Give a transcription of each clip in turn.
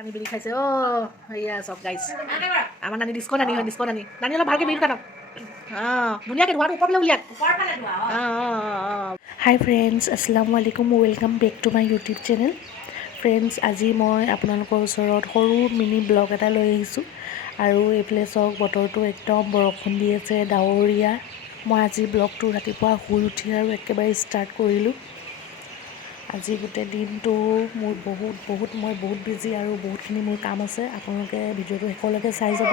নানি বিড়ি খাইছে ও ইয়া সব গাইছ আমাৰ নানি ডিস্কো নানি হয় ডিস্কো নানি নানি অলপ ভালকৈ বিড়ি কাটক ধুনীয়াকৈ ধোৱাটো ওপৰফালে উলিয়াক হাই ফ্ৰেণ্ডছ আসসালামু আলাইকুম welcome back to my YouTube channel friends আজি মই আপোনালোকৰ ওচৰত সৰু মিনি ব্লগ এটা লৈ আহিছোঁ আৰু এইফালে চাওক বতৰটো একদম বৰষুণ দি আছে ডাৱৰীয়া মই আজি ব্লগটো ৰাতিপুৱা শুই উঠি আৰু একেবাৰে ষ্টাৰ্ট কৰিলোঁ আজি গোটেই দিনটো মোৰ মই বহুত বিজি আৰু বহুতখিনি মোৰ কাম আছে আপোনালোকে ভিডিঅ'টো শেষলৈকে চাই যাব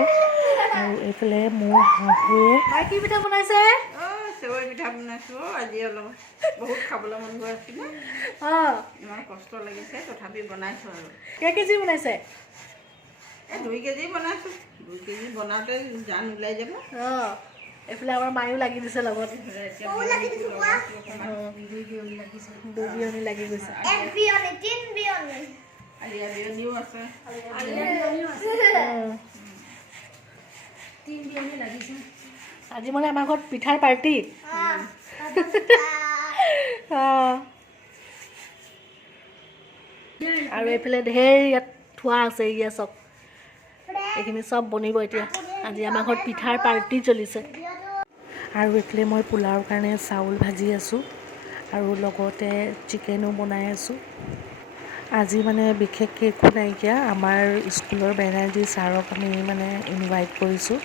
আৰু এইফালে মোৰ শাহুৱে কি পিঠা বনাইছে চেৱৈ পিঠা বনাইছোঁ আজি অলপ বহুত খাবলৈ মন গৈ আছিলে ইমান কষ্ট লাগিছে তথাপি বনাইছোঁ আৰু কেই কেজি বনাইছে এই 2 কেজি বনাইছোঁ 2 কেজি বনাওঁতে জান ওলাই যাব এইফালে আমাৰ মায়ো লাগি দিছে লগত বিয়নি লাগি গৈছে বিয়নিও আছে আজি মানে আমাৰ ঘৰত পিঠাৰ পাৰ্টি আৰু এইফালে ঢেৰ ইয়াত থোৱা আছে ইয়া চব এইখিনি চব বনিব এতিয়া আজি আমাৰ ঘৰত পিঠাৰ পাৰ্টি চলিছে আৰু এইফালে মই পোলাওৰ কাৰণে চাউল ভাজি আছোঁ আৰু লগতে চিকেনো বনাই আছোঁ আজি মানে বিশেষকৈ একো নাইকিয়া আমাৰ স্কুলৰ বেনাৰ দি ছাৰক আমি মানে ইনভাইট কৰিছোঁ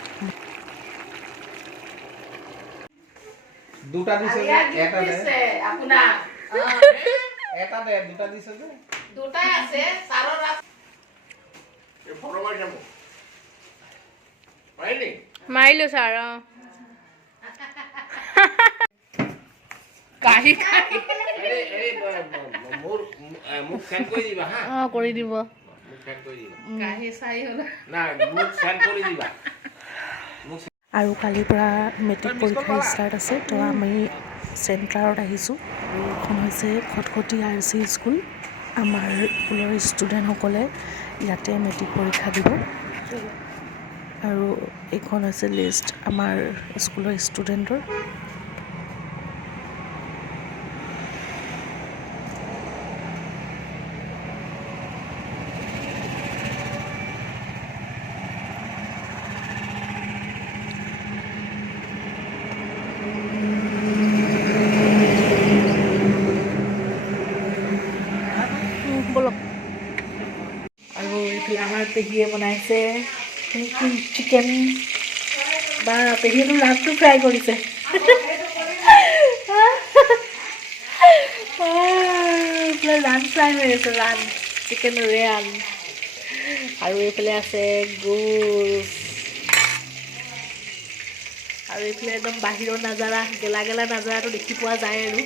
দুটা দিছে যে এটা দিছে আপোনাৰ এটা দে দুটা দিছে যে দুটাই আছে ছাৰৰ এই ফটো মাৰি যাম পাৰিলি মাৰিলো ছাৰ কাহি মোৰ মোক সেন্ড কৰি দিবা হা কৰি দিব মোক সেন্ড কৰি দিবা কাহি চাই হ'ল না মোক সেন্ড কৰি দিবা আৰু কালিৰ পৰা মেট্ৰিক পৰীক্ষা ষ্টাৰ্ট আছে তো আমি চেণ্টাৰত আহিছোঁ আৰু এইখন হৈছে খটখটি RC স্কুল আমাৰ স্কুলৰ ষ্টুডেণ্টসকলে ইয়াতে মেট্ৰিক পৰীক্ষা দিব আৰু এইখন হৈছে লিষ্ট আমাৰ স্কুলৰ ষ্টুডেণ্টৰ বলক আৰু এইফালে আমাৰ পেহীয়ে বনাইছে চিকেন বা পেহীয়েতো লাভটো ফ্ৰাই কৰিছে এইফালে ৰান ফ্ৰাই হৈ আছে ৰান চিকেন ৰেয়ান আৰু এইফালে আছে গোছ আৰু এইফালে একদম বাহিৰৰ নাজাৰা গেলা গেলা নাজাৰাটো দেখি পোৱা যায় আৰু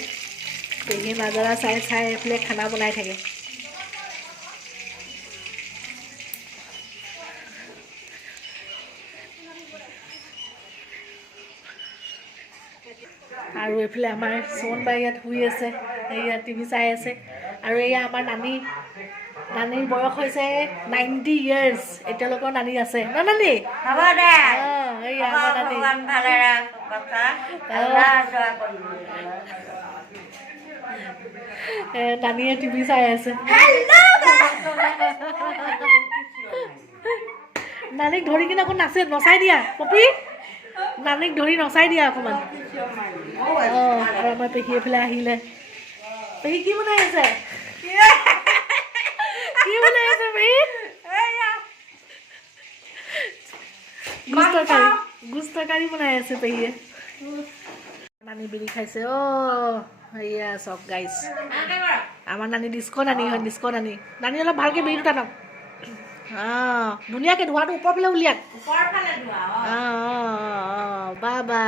পেহীয়ে নাজাৰা চাই চাই এইফালে খানা বনাই থাকে আৰু এইফালে আমাৰ সোণবাই ইয়াত শুই আছে এয়া টিভি চাই আছে আৰু এয়া আমাৰ নানীৰ বয়স হৈছে 90 years এতিয়ালৈকে নানী আছে ন নানী হ'ব দে এয়া আমাৰ নানী ভগৱান ভালে ৰাখ কথা নানীয়ে টিভি চাই আছে নানীক ধৰি কিনে আকৌ নচাই দিয়া পপি নানীক ধৰি নচাই দিয়া অকণমান আৰু আমাৰ পেহী এইফালে আহিলে পেহী কি বনাই আছে কি বনাই আছে পেহী গোছ তৰকাৰী বনাই আছে পেহীয়ে নানী বিড়ি খাইছে ইয়া চব গাইছ আমাৰ নানি ডিস্কো নানি হয় ডিস্কো নানি নানি অলপ ভালকৈ বিড়িটো টানক ধুনীয়াকৈ ধোৱাটো ওপৰফালে উলিয়াক বাবা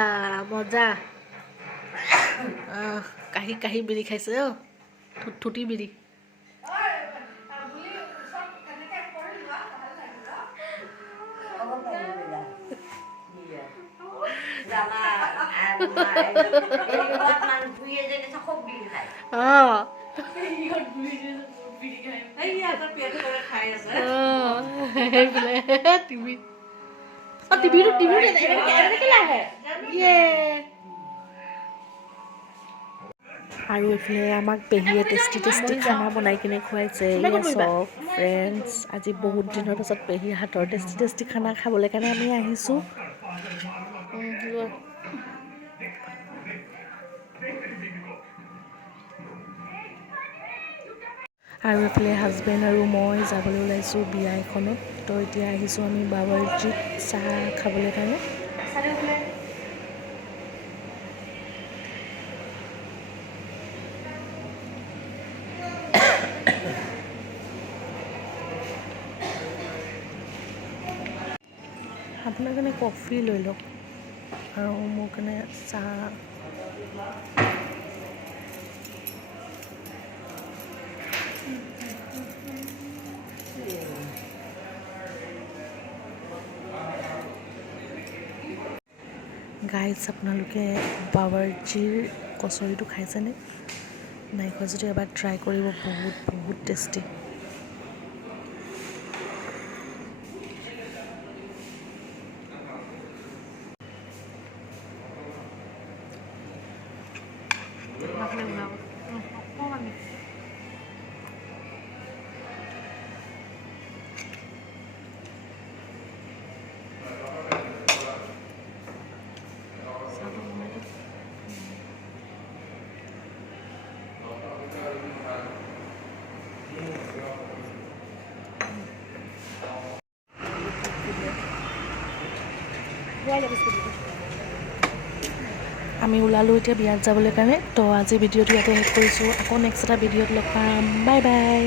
মজা কাহি কাহি বিড়ি খাইছে থুটি বিড়ি টিভিটো এনেকৈ লাহে আৰু এইফালে আমাক পেহীয়ে টেষ্টি খানা বনাই কিনে খুৱাইছে। এয়া চব ফ্ৰেণ্ডছ, আজি বহুত দিনৰ পাছত পেহীৰ হাতৰ টেষ্টি খানা খাবলৈ কাৰণে আমি আহিছোঁ। আৰু এইফালে হাজবেণ্ড আৰু মই যাবলৈ ওলাইছোঁ বিয়া এখনত। তো এতিয়া আহিছোঁ আমি বাৱাৰ্চিত চাহ খাবলৈ কাৰণে। আপোনাৰ কাৰণে কফি লৈ লওক আৰু মোৰ কাৰণে চাহ। গাইজ, আপোনালোকে বাৱাৰ্চিৰ কচৰিটো খাইছেনে? নাই খোৱা যদি এবাৰ ট্ৰাই কৰিব, বহুত টেষ্টি। আমি ওলালোঁ এতিয়া বিয়াত যাবলৈ কাৰণে। তো আজি ভিডিঅ'টো ইয়াতে শেষ কৰিছোঁ। আকৌ নেক্সট এটা ভিডিঅ'ত লগ পাম। Bye bye.